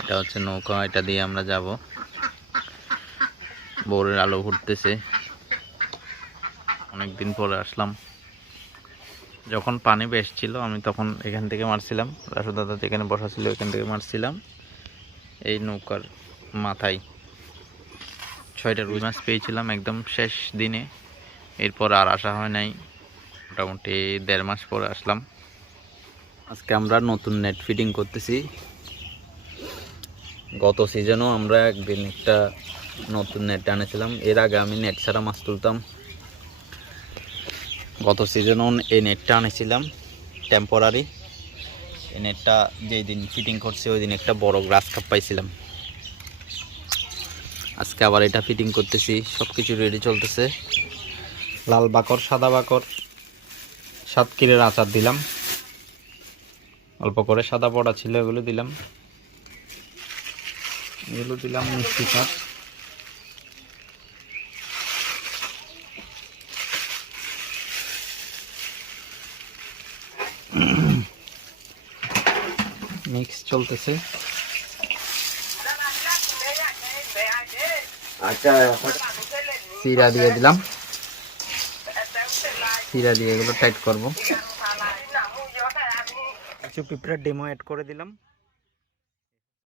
এটা হচ্ছে নৌকা, এটা দিয়ে আমরা যাব। ভোরের আলো ফুটতেছে, অনেকদিন পরে আসলাম। যখন পানি বেশ ছিল আমি তখন এখান থেকে মারছিলাম, রাসু দাদা যেখানে বসা ছিল এখান থেকে মারছিলাম এই নৌকার মাথায়। 6টা রুই মাছ পেয়েছিলাম একদম শেষ দিনে। এরপর আর আসা হয় নাই, মোটামুটি 1.5 মাস পরে আসলাম। আজকে আমরা নতুন নেট ফিটিং করতেছি। গত সিজনও আমরা একদিন একটা নতুন নেট আনেছিলাম, এর আগে আমি নেট ছাড়া মাছ তুলতাম। গত সিজনও এই নেটটা আনেছিলাম টেম্পোরারি। এই নেটটা যেই দিন ফিটিং করছি ওই দিন একটা বড় গ্রাস কাপ পাইছিলাম। আজকে আবার এটা ফিটিং করতেছি, সব কিছু রেডি চলতেছে। লাল বাকর, সাদা বাকর, সাতক্ষীরের আচার দিলাম, অল্প করে সাদা পড়া ছিল এগুলো দিলাম, এগুলো দিলাম মিষ্টি শাক। মিক্স চলতেছে। চিরা দিয়ে দিলাম, চিরা দিয়ে এগুলো টাইট করবো। কিছু পিঁপড়ার ডেমো অ্যাড করে দিলাম।